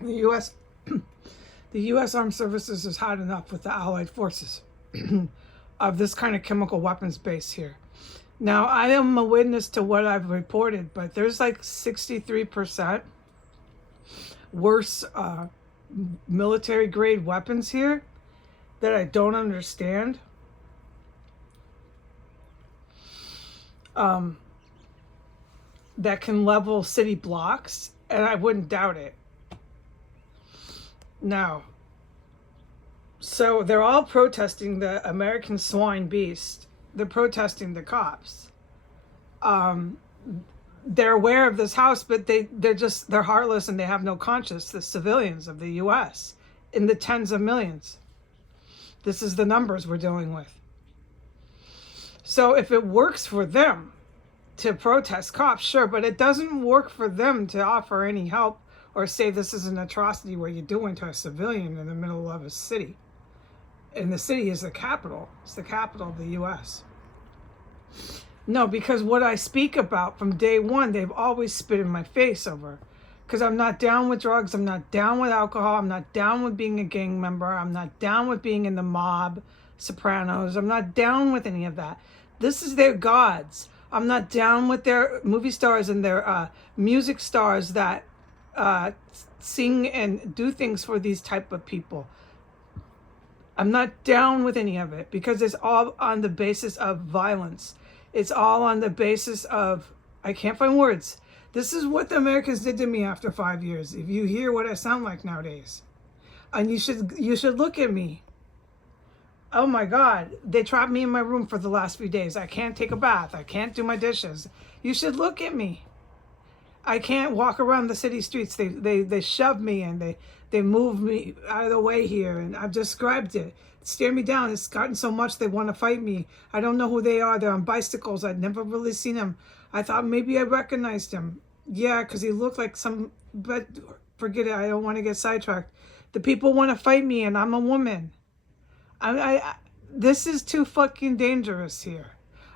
The U.S. the U.S. Armed Services has had enough with the Allied forces of this kind of chemical weapons base here. Now, I am a witness to what I've reported, but there's like 63% worse military grade weapons here that I don't understand. That can level city blocks, and I wouldn't doubt it. Now, so they're all protesting the American swine beast. They're protesting the cops. They're aware of this house, but they're heartless and they have no conscience. The civilians of the U.S. in the tens of millions. This is the numbers we're dealing with. So if it works for them to protest cops, sure, but it doesn't work for them to offer any help or say this is an atrocity what you're doing to a civilian in the middle of a city. And the city is the capital. It's the capital of the U.S. No, because what I speak about from day one, they've always spit in my face over. Because I'm not down with drugs. I'm not down with alcohol. I'm not down with being a gang member. I'm not down with being in the mob, Sopranos. I'm not down with any of that. This is their gods. I'm not down with their movie stars and their music stars that sing and do things for these type of people. I'm not down with any of it because it's all on the basis of violence. It's all on the basis of, I can't find words. This is what the Americans did to me after 5 years. If you hear what I sound like nowadays, and you should look at me. Oh my God, they trapped me in my room for the last few days. I can't take a bath. I can't do my dishes. You should look at me. I can't walk around the city streets. They shove me and they move me out of the way here. And I've described it. Stare me down. It's gotten so much they want to fight me. I don't know who they are. They're on bicycles. I'd never really seen them. I thought maybe I recognized him. Yeah, because he looked like some, but forget it. I don't want to get sidetracked. The people want to fight me and I'm a woman. This is too fucking dangerous here.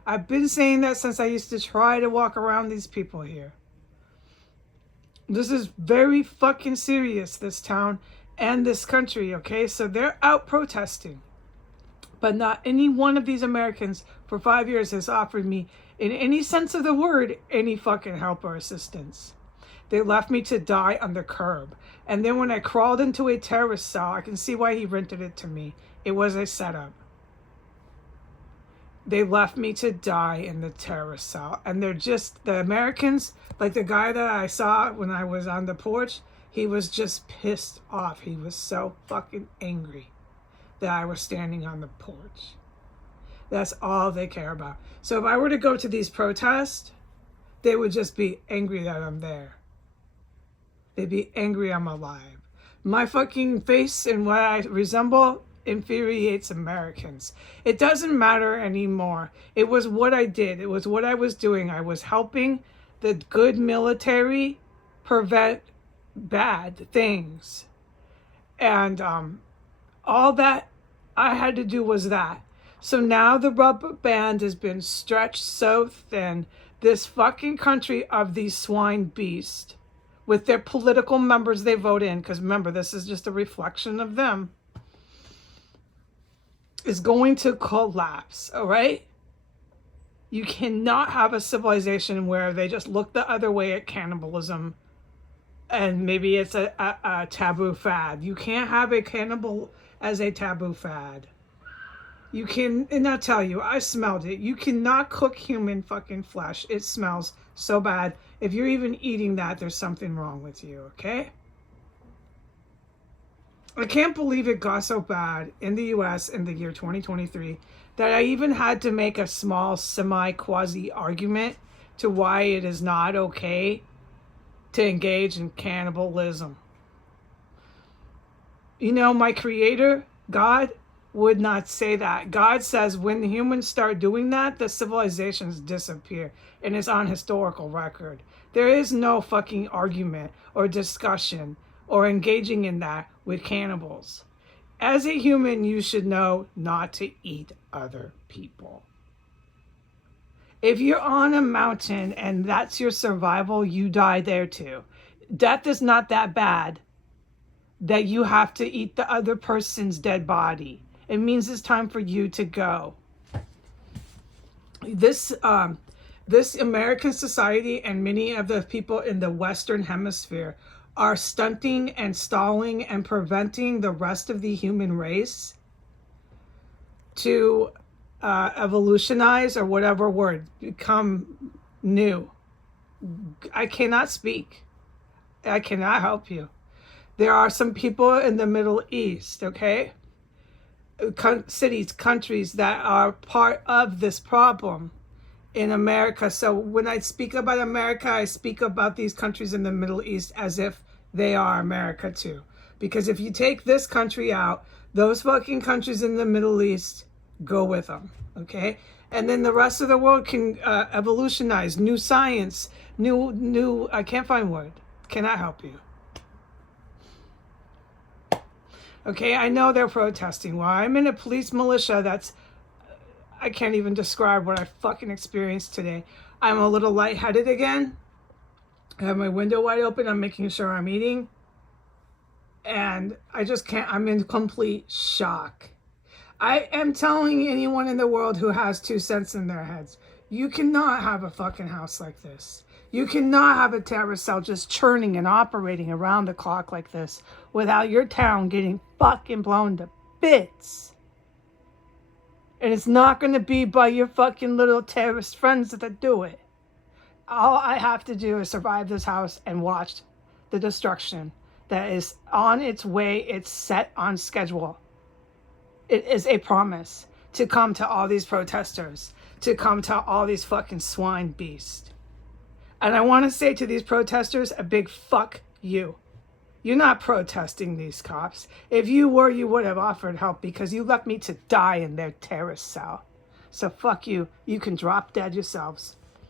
I've been saying that since I used to try to walk around these people here. This is very fucking serious, this town and this country, okay? So they're out protesting. But not any one of these Americans for 5 years has offered me, in any sense of the word, any fucking help or assistance. They left me to die on the curb. And then when I crawled into a terrorist cell, I can see why he rented it to me. It was a setup. They left me to die in the terrorist cell. And they're just, the Americans, like the guy that I saw when I was on the porch, he was just pissed off. He was so fucking angry that I was standing on the porch. That's all they care about. So if I were to go to these protests, they would just be angry that I'm there. They'd be angry I'm alive. My fucking face and what I resemble infuriates Americans. It doesn't matter anymore. It was what I did. It was what I was doing. I was helping the good military prevent bad things. And all that I had to do was that. So now the rubber band has been stretched so thin. This fucking country of these swine beasts with their political members they vote in, because remember, this is just a reflection of them, is going to collapse, all right? You cannot have a civilization where they just look the other way at cannibalism and maybe it's a taboo fad. You can't have a cannibal as a taboo fad. You can, and I'll tell you, I smelled it. You cannot cook human fucking flesh. It smells so bad. If you're even eating that, there's something wrong with you, okay? I can't believe it got so bad in the US in the year 2023 that I even had to make a small semi-quasi argument to why it is not okay to engage in cannibalism. You know, my creator, God, would not say that. God says when the humans start doing that, the civilizations disappear. And it's on historical record. There is no fucking argument or discussion or engaging in that with cannibals. As a human, you should know not to eat other people. If you're on a mountain and that's your survival, you die there too. Death is not that bad. that you have to eat the other person's dead body. It means it's time for you to go. This American society and many of the people in the Western Hemisphere are stunting and stalling and preventing the rest of the human race to evolutionize, or whatever word, become new. I cannot speak. I cannot help you. There are some people in the Middle East, okay? Cities, countries that are part of this problem in America. So when I speak about America, I speak about these countries in the Middle East as if they are America too. Because if you take this country out, those fucking countries in the Middle East go with them, okay? And then the rest of the world can evolutionize, new science, new, I can't find word, cannot help you. Okay, I know they're protesting. Well, I'm in a police militia that's, I can't even describe what I fucking experienced today. I'm a little lightheaded again. I have my window wide open. I'm making sure I'm eating. And I just can't, I'm in complete shock. I am telling anyone in the world who has 2 cents in their heads, you cannot have a fucking house like this. You cannot have a terrorist cell just churning and operating around the clock like this without your town getting fucking blown to bits. And it's not going to be by your fucking little terrorist friends that do it. All I have to do is survive this house and watch the destruction that is on its way. It's set on schedule. It is a promise to come to all these protesters, to come to all these fucking swine beasts. And I want to say to these protesters a big fuck you. You're not protesting these cops. If you were, you would have offered help because you left me to die in their terrorist cell. So fuck you. You can drop dead yourselves.